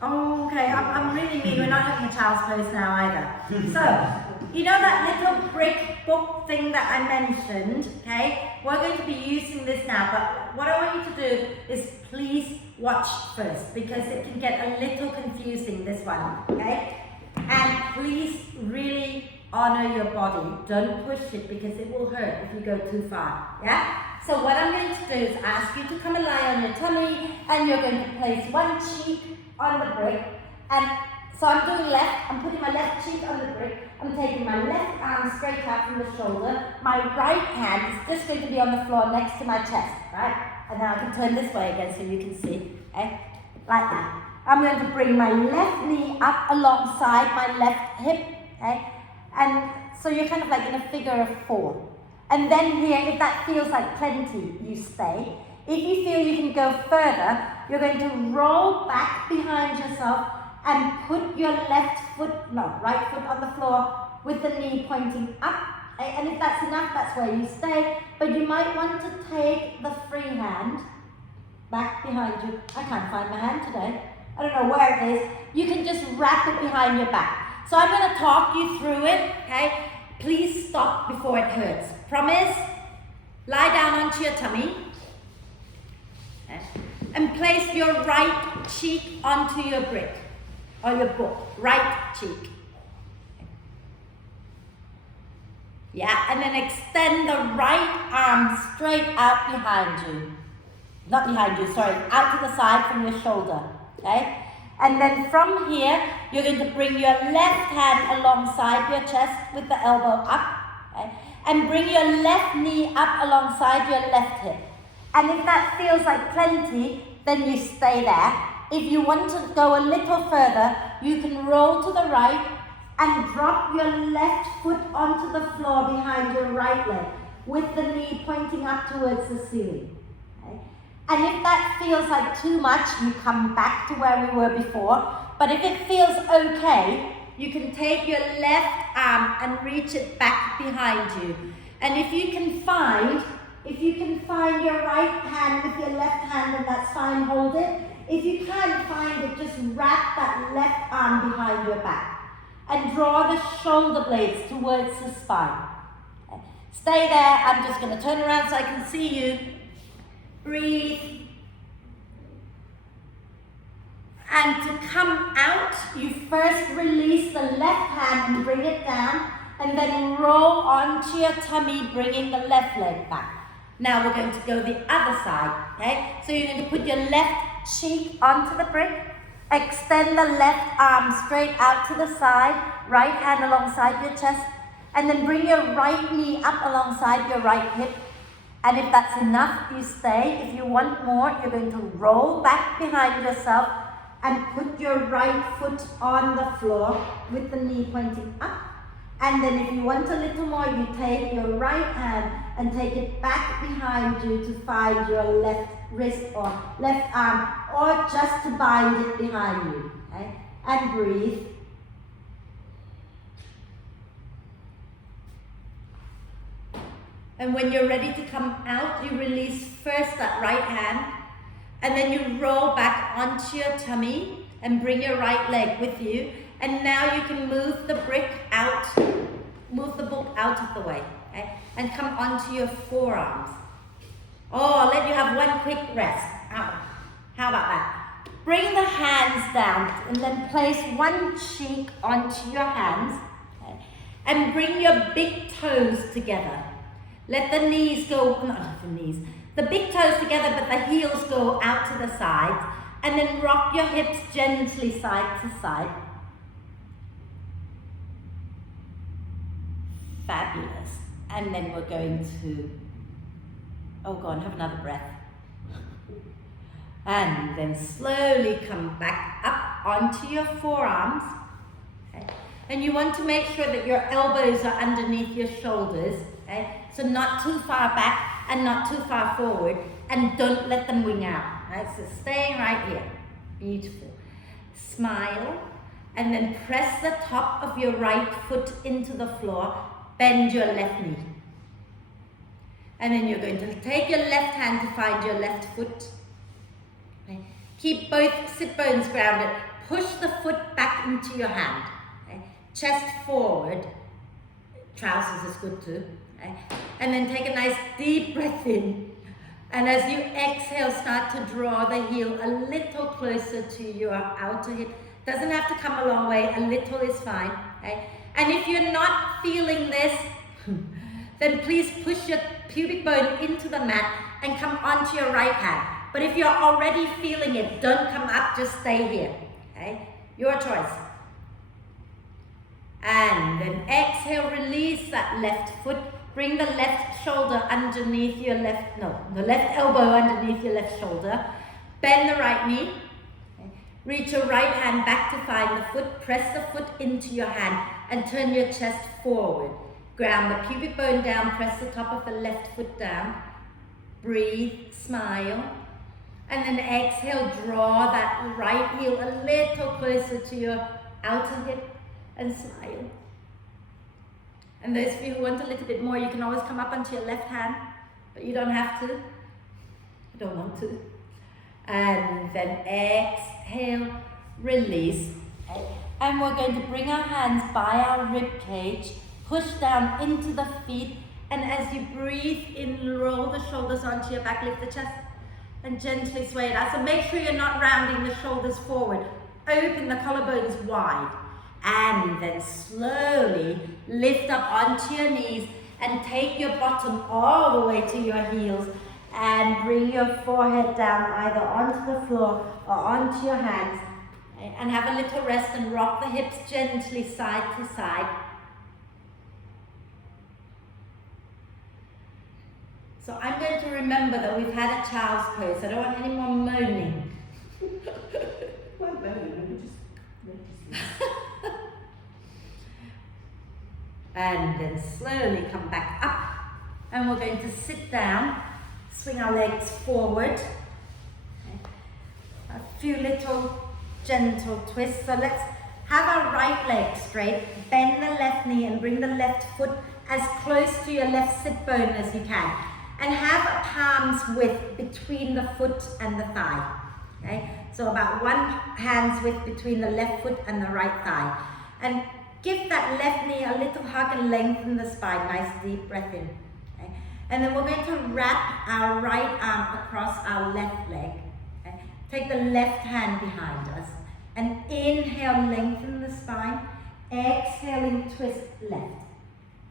Oh, okay, I'm really mean. We're not having a child's pose now either. So, you know that little brick book thing that I mentioned, okay? We're going to be using this now, but what I want you to do is please watch first, because it can get a little confusing, this one, okay? And please really honor your body. Don't push it, because it will hurt if you go too far, yeah? So what I'm going to do is ask you to come and lie on your tummy, and you're going to place one cheek on the brick. And so I'm doing left, I'm putting my left cheek on the brick, I'm taking my left arm straight out from the shoulder, my right hand is just going to be on the floor next to my chest, right? And now I can turn this way again so you can see, okay? Like that. I'm going to bring my left knee up alongside my left hip, okay? And so you're kind of like in a figure of 4. And then here, if that feels like plenty, you stay. If you feel you can go further, you're going to roll back behind yourself and put your right foot on the floor with the knee pointing up. And if that's enough, that's where you stay. But you might want to take the free hand back behind you. I can't find my hand today. I don't know where it is. You can just wrap it behind your back. So I'm going to talk you through it, okay? Please stop before it hurts. Promise? Lie down onto your tummy. Okay. And place your right cheek onto your brick, or your book. Right cheek. Okay. Yeah, and then extend the right arm straight out behind you. Not behind you, sorry, out to the side from your shoulder. Okay? And then from here, you're going to bring your left hand alongside your chest with the elbow up. Okay? And bring your left knee up alongside your left hip. And if that feels like plenty, then you stay there. If you want to go a little further, you can roll to the right and drop your left foot onto the floor behind your right leg with the knee pointing up towards the ceiling. Okay? And if that feels like too much, you come back to where we were before. But if it feels okay, you can take your left arm and reach it back behind you. And if you can find your right hand with your left hand, then that's fine, hold it. If you can't find it, just wrap that left arm behind your back and draw the shoulder blades towards the spine. Okay. Stay there. I'm just going to turn around so I can see you. Breathe. And to come out, you first release the left hand and bring it down, and then roll onto your tummy, bringing the left leg back. Now we're going to go the other side, okay? So you're going to put your left cheek onto the brick, extend the left arm straight out to the side, right hand alongside your chest, and then bring your right knee up alongside your right hip. And if that's enough, you stay. If you want more, you're going to roll back behind yourself and put your right foot on the floor with the knee pointing up. And then if you want a little more, you take your right hand and take it back behind you to find your left wrist or left arm, or just to bind it behind you. Okay? And breathe. And when you're ready to come out, you release first that right hand, and then you roll back onto your tummy and bring your right leg with you. And now you can move the brick out, move the book out of the way, okay? And come onto your forearms. Oh, I'll let you have one quick rest. How about that? Bring the hands down and then place one cheek onto your hands, okay? And bring your big toes together. Let the knees go, not the knees, the big toes together, but the heels go out to the sides. And then rock your hips gently side to side. Fabulous. And then we're going to, oh, go on, have another breath. And then slowly come back up onto your forearms. Okay. And you want to make sure that your elbows are underneath your shoulders. Okay. So not too far back and not too far forward. And don't let them wing out. Right? So staying right here. Beautiful. Smile. And then press the top of your right foot into the floor. Bend your left knee. And then you're going to take your left hand to find your left foot. Okay. Keep both sit bones grounded. Push the foot back into your hand. Okay. Chest forward. Trousers is good too. Okay. And then take a nice deep breath in. And as you exhale, start to draw the heel a little closer to your outer hip. Doesn't have to come a long way. A little is fine. Okay. And if you're not feeling this, then please push your pubic bone into the mat and come onto your right hand. But if you're already feeling it, don't come up, just stay here. Okay? Your choice. And then exhale, release that left foot. Bring the left shoulder underneath your the left elbow underneath your left shoulder. Bend the right knee. Okay? Reach your right hand back to find the foot. Press the foot into your hand and turn your chest forward. Ground the pubic bone down, press the top of the left foot down. Breathe, smile. And then exhale, draw that right heel a little closer to your outer hip and smile. And those of you who want a little bit more, you can always come up onto your left hand, but you don't have to. You don't want to. And then exhale, release. And we're going to bring our hands by our rib cage, push down into the feet, and as you breathe in, roll the shoulders onto your back, lift the chest, and gently sway it out. So make sure you're not rounding the shoulders forward. Open the collarbones wide. And then slowly lift up onto your knees and take your bottom all the way to your heels and bring your forehead down either onto the floor or onto your hands. And have a little rest and rock the hips gently side to side. So I'm going to remember that we've had a child's pose. I don't want any more moaning. Well, moaning, we just noticed. And then slowly come back up. And we're going to sit down, swing our legs forward. Okay. A few little gentle twists. So let's have our right leg straight, bend the left knee and bring the left foot as close to your left sit bone as you can. And have a palm's width between the foot and the thigh. Okay, so about one hand's width between the left foot and the right thigh. And give that left knee a little hug and lengthen the spine. Nice deep breath in. Okay? And then we're going to wrap our right arm across our left leg. Okay? Take the left hand behind us. And inhale, lengthen the spine. Exhaling, twist left.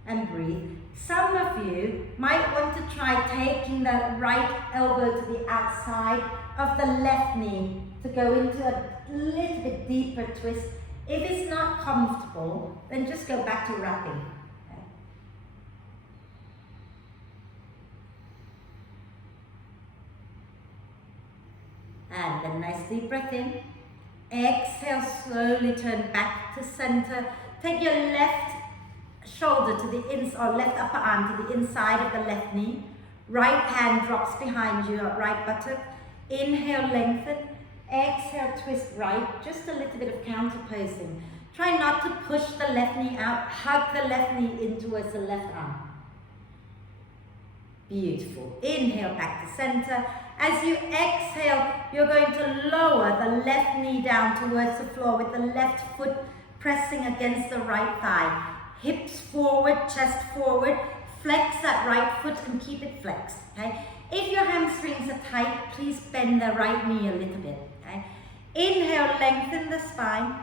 And breathe. Some of you might want to try taking the right elbow to the outside of the left knee to go into a little bit deeper twist. If it's not comfortable, then just go back to wrapping. Okay. And then nice deep breath in. Exhale, slowly turn back to center. Take your left shoulder to the inside, or left upper arm to the inside of the left knee. Right hand drops behind you, right buttock. Inhale, lengthen. Exhale, twist right. Just a little bit of counter posing. Try not to push the left knee out. Hug the left knee in towards the left arm. Beautiful. Inhale, back to center. As you exhale, you're going to lower the left knee down towards the floor with the left foot pressing against the right thigh. Hips forward, chest forward. Flex that right foot and keep it flexed. Okay? If your hamstrings are tight, please bend the right knee a little bit. Okay? Inhale, lengthen the spine.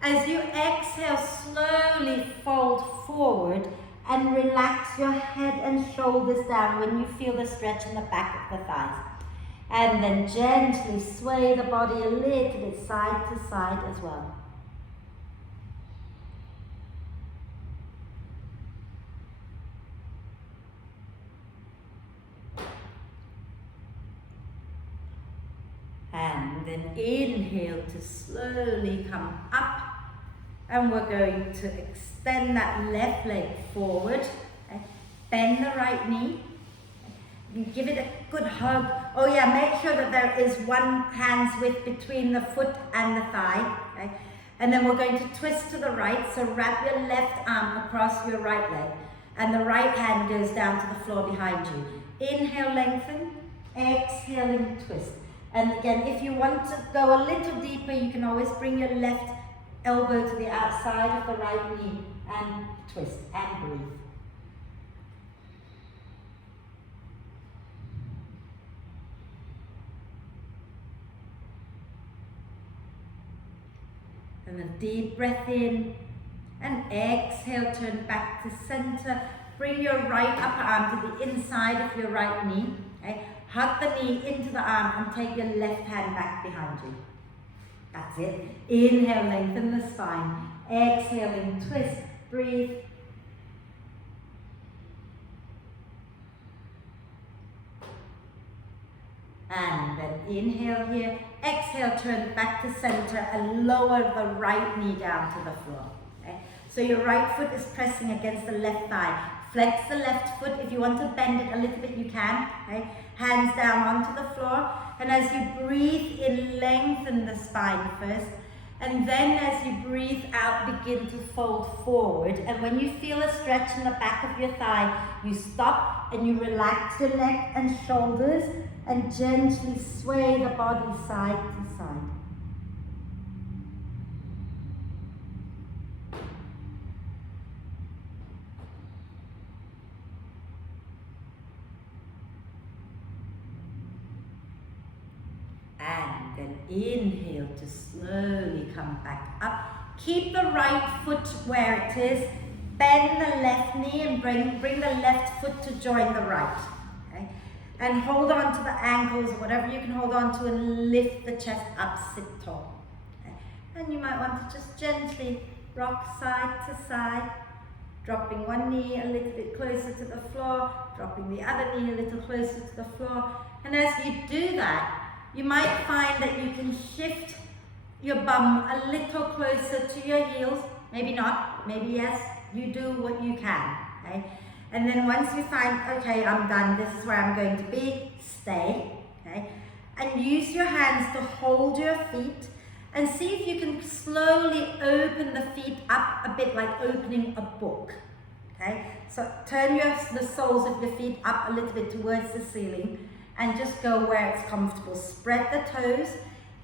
As you exhale, slowly fold forward and relax your head and shoulders down when you feel the stretch in the back of the thighs. And then gently sway the body a little bit side to side as well. And then inhale to slowly come up. And we're going to extend that left leg forward. Okay. Bend the right knee. You give it a good hug. Oh yeah, make sure that there is one hand's width between the foot and the thigh. Okay. And then we're going to twist to the right. So wrap your left arm across your right leg. And the right hand goes down to the floor behind you. Inhale, lengthen. Exhaling, twist. And again, if you want to go a little deeper, you can always bring your left elbow to the outside of the right knee and twist and breathe. And a deep breath in and exhale, turn back to center. Bring your right upper arm to the inside of your right knee. Okay? Hug the knee into the arm and take your left hand back behind you. That's it. Inhale, lengthen the spine. Exhaling, twist, breathe. And then inhale here. Exhale, turn back to center and lower the right knee down to the floor. Okay? So your right foot is pressing against the left thigh. Flex the left foot. If you want to bend it a little bit, you can. Okay? Hands down onto the floor. And as you breathe in, lengthen the spine first. And then as you breathe out, begin to fold forward. And when you feel a stretch in the back of your thigh, you stop and you relax your neck and shoulders and gently sway the body side to side. And then inhale to slowly come back up. Keep the right foot where it is. Bend the left knee and bring the left foot to join the right. Okay? And hold on to the ankles, whatever you can hold on to, and lift the chest up, sit tall. Okay? And you might want to just gently rock side to side, dropping one knee a little bit closer to the floor, dropping the other knee a little closer to the floor. And as you do that, you might find that you can shift your bum a little closer to your heels. Maybe not, maybe yes. You do what you can. Okay? And then once you find, okay, I'm done, this is where I'm going to be, stay. Okay? And use your hands to hold your feet and see if you can slowly open the feet up a bit like opening a book. Okay? So turn the soles of your feet up a little bit towards the ceiling and just go where it's comfortable. Spread the toes.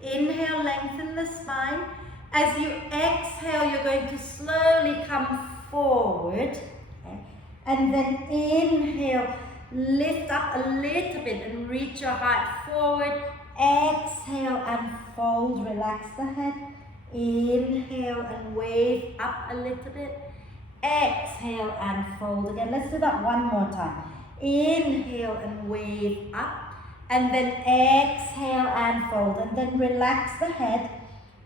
Inhale, lengthen the spine. As you exhale, you're going to slowly come forward. Okay? And then inhale, lift up a little bit and reach your heart forward. Exhale and fold, relax the head. Inhale and wave up a little bit. Exhale and fold again. Let's do that one more time. Inhale and wave up. And then exhale and fold. And then relax the head.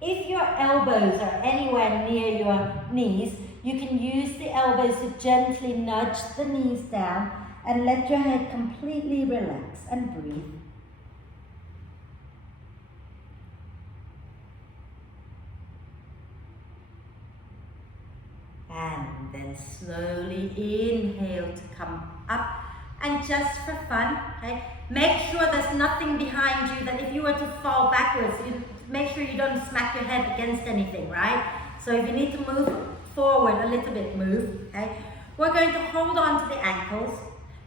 If your elbows are anywhere near your knees, you can use the elbows to gently nudge the knees down and let your head completely relax and breathe. And then slowly inhale to come up. And just for fun, okay, make sure there's nothing behind you that if you were to fall backwards, you make sure you don't smack your head against anything, right? So if you need to move forward a little bit, move, okay? We're going to hold on to the ankles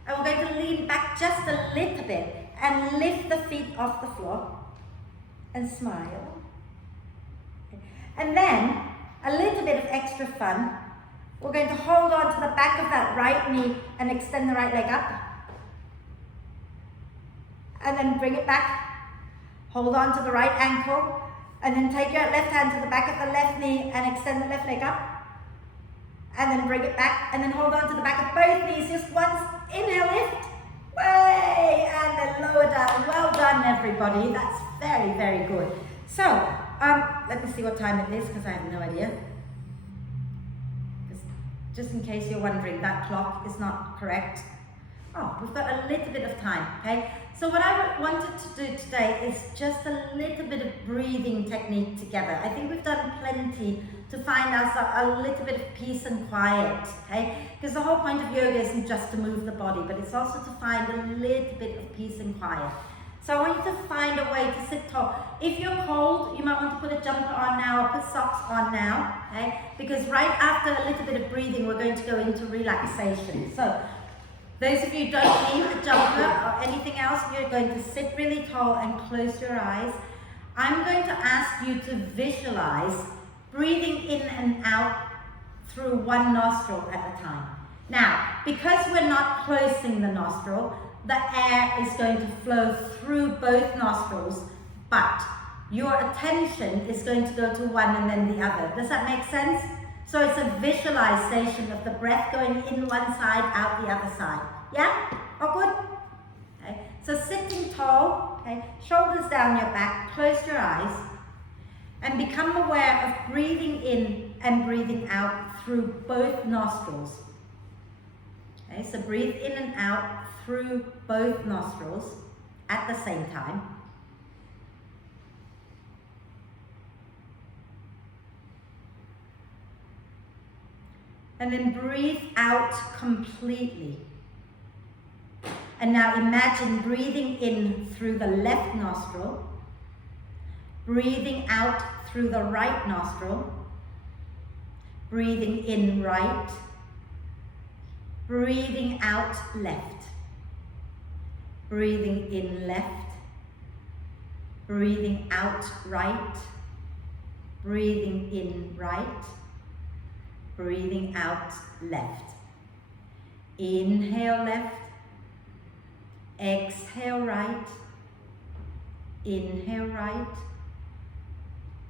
and we're going to lean back just a little bit and lift the feet off the floor and smile. Okay. And then, a little bit of extra fun, we're going to hold on to the back of that right knee and extend the right leg up. And then bring it back. Hold on to the right ankle. And then take your left hand to the back of the left knee and extend the left leg up. And then bring it back. And then hold on to the back of both knees just once. Inhale, lift. Way. And then lower down. Well done, everybody. That's very, very good. So, let me see what time it is because I have no idea. Just in case you're wondering, that clock is not correct. Oh, we've got a little bit of time, okay? So what I wanted to do today is just a little bit of breathing technique together. I think we've done plenty to find us a little bit of peace and quiet, okay? Because the whole point of yoga isn't just to move the body, but it's also to find a little bit of peace and quiet. So I want you to find a way to sit tall. If you're cold, you might want to put a jumper on now or put socks on now, okay? Because right after a little bit of breathing, we're going to go into relaxation. So those of you who don't need a jumper or anything else, you're going to sit really tall and close your eyes. I'm going to ask you to visualize breathing in and out through one nostril at a time. Now, because we're not closing the nostril, the air is going to flow through both nostrils, but your attention is going to go to one and then the other. Does that make sense? So it's a visualization of the breath going in one side, out the other side. Yeah? All good? Okay. So sitting tall, okay, shoulders down your back, close your eyes, and become aware of breathing in and breathing out through both nostrils. Okay, so breathe in and out through both nostrils at the same time. And then breathe out completely. And now imagine breathing in through the left nostril, breathing out through the right nostril, breathing in right, breathing out left, breathing in left, breathing out right, breathing in right, breathing out left. Inhale left, exhale right, inhale right,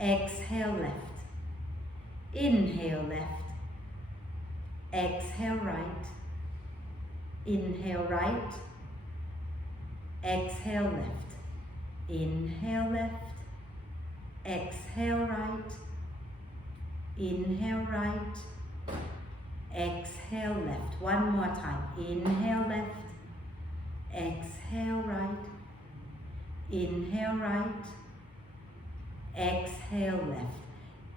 exhale left, inhale left, exhale right, inhale right, exhale left, inhale left, exhale right, inhale right, exhale left. One more time. Inhale left, exhale right, inhale right, exhale left.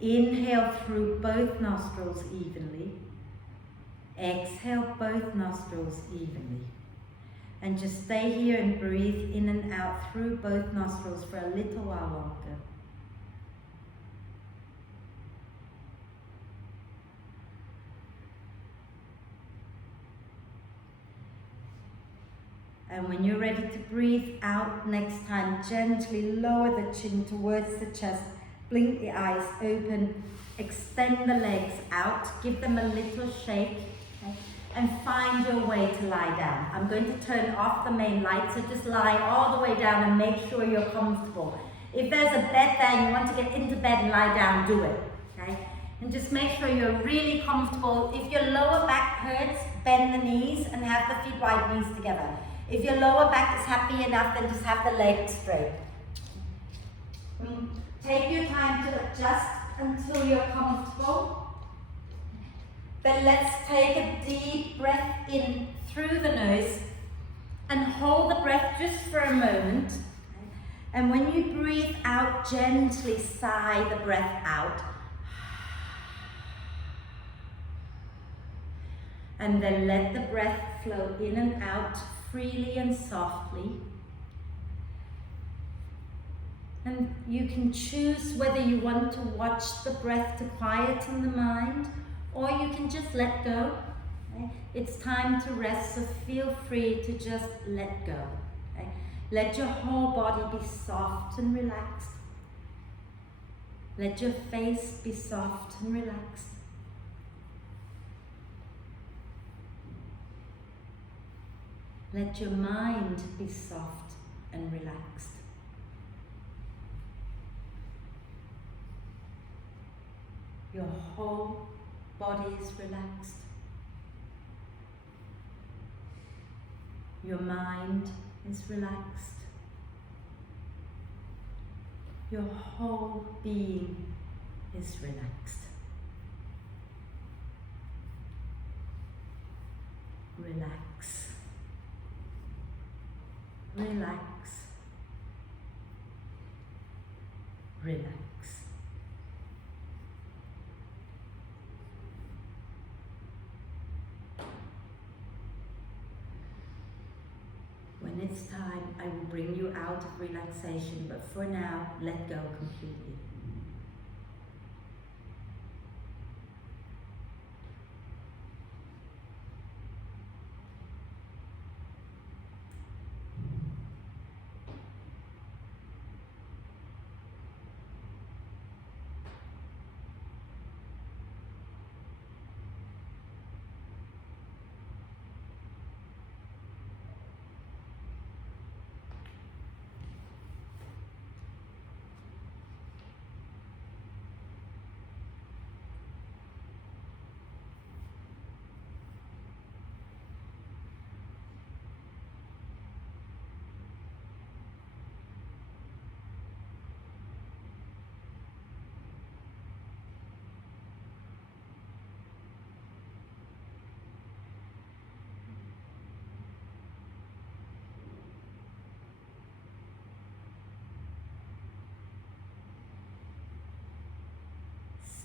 Inhale through both nostrils evenly, exhale both nostrils evenly. And just stay here and breathe in and out through both nostrils for a little while longer. And when you're ready to breathe out next time, gently lower the chin towards the chest, blink the eyes open, extend the legs out, give them a little shake, okay? And find your way to lie down. I'm going to turn off the main light, so just lie all the way down and make sure you're comfortable. If there's a bed there and you want to get into bed and lie down, do it, okay? And just make sure you're really comfortable. If your lower back hurts, bend the knees and have the feet wide, knees together. If your lower back is happy enough, then just have the legs straight. Take your time to adjust until you're comfortable. Then let's take a deep breath in through the nose and hold the breath just for a moment. And when you breathe out, gently sigh the breath out. And then let the breath flow in and out freely and softly. And you can choose whether you want to watch the breath to quieten the mind, or you can just let go. Okay? It's time to rest, so feel free to just let go. Okay? Let your whole body be soft and relaxed. Let your face be soft and relaxed. Let your mind be soft and relaxed. Your whole body is relaxed. Your mind is relaxed. Your whole being is relaxed. Relax. Relax. Relax. When it's time, I will bring you out of relaxation, but for now, let go completely.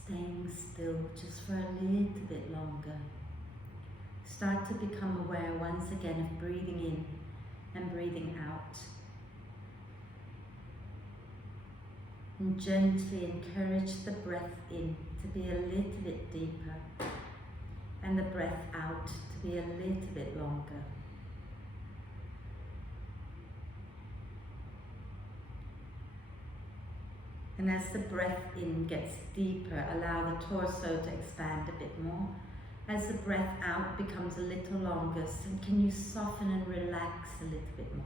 Staying still just for a little bit longer. Start to become aware once again of breathing in and breathing out. And gently encourage the breath in to be a little bit deeper and the breath out to be a little bit longer. And as the breath in gets deeper, allow the torso to expand a bit more. As the breath out becomes a little longer, so can you soften and relax a little bit more?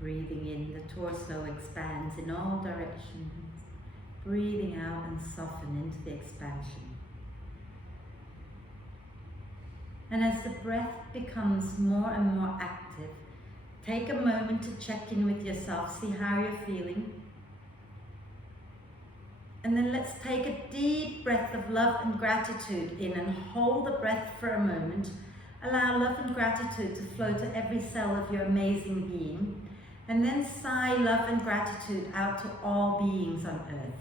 Breathing in, the torso expands in all directions. Breathing out and soften into the expansion. And as the breath becomes more and more active, take a moment to check in with yourself, see how you're feeling. And then let's take a deep breath of love and gratitude in and hold the breath for a moment. Allow love and gratitude to flow to every cell of your amazing being. And then sigh love and gratitude out to all beings on earth.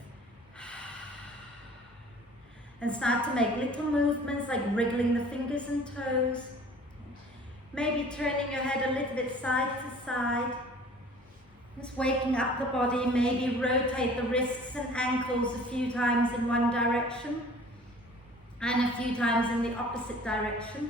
And start to make little movements like wriggling the fingers and toes. Maybe turning your head a little bit side to side. Just waking up the body. Maybe rotate the wrists and ankles a few times in one direction. and a few times in the opposite direction.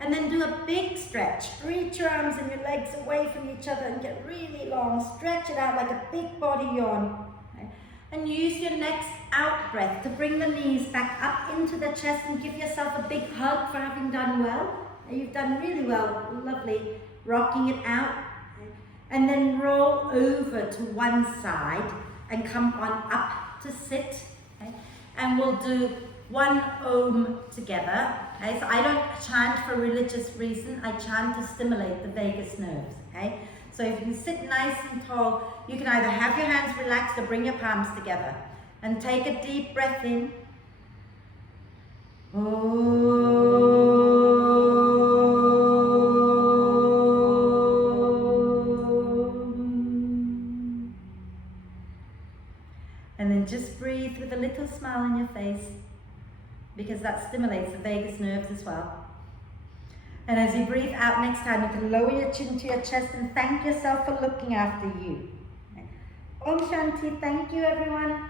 And then do a big stretch. Reach your arms and your legs away from each other and get really long. Stretch it out like a big body yawn. Okay? And use your next out breath to bring the knees back up into the chest and give yourself a big hug for having done well. You've done really well, lovely. Rocking it out. Okay? And then roll over to one side and come on up to sit. Okay? And we'll do one Om together. Okay? So I don't chant for religious reason, I chant to stimulate the vagus nerves. Okay? So if you can sit nice and tall, you can either have your hands relaxed or bring your palms together. And take a deep breath in. And then just breathe with a little smile on your face, because that stimulates the vagus nerves as well. And as you breathe out next time, you can lower your chin to your chest and thank yourself for looking after you. Om Shanti, thank you everyone.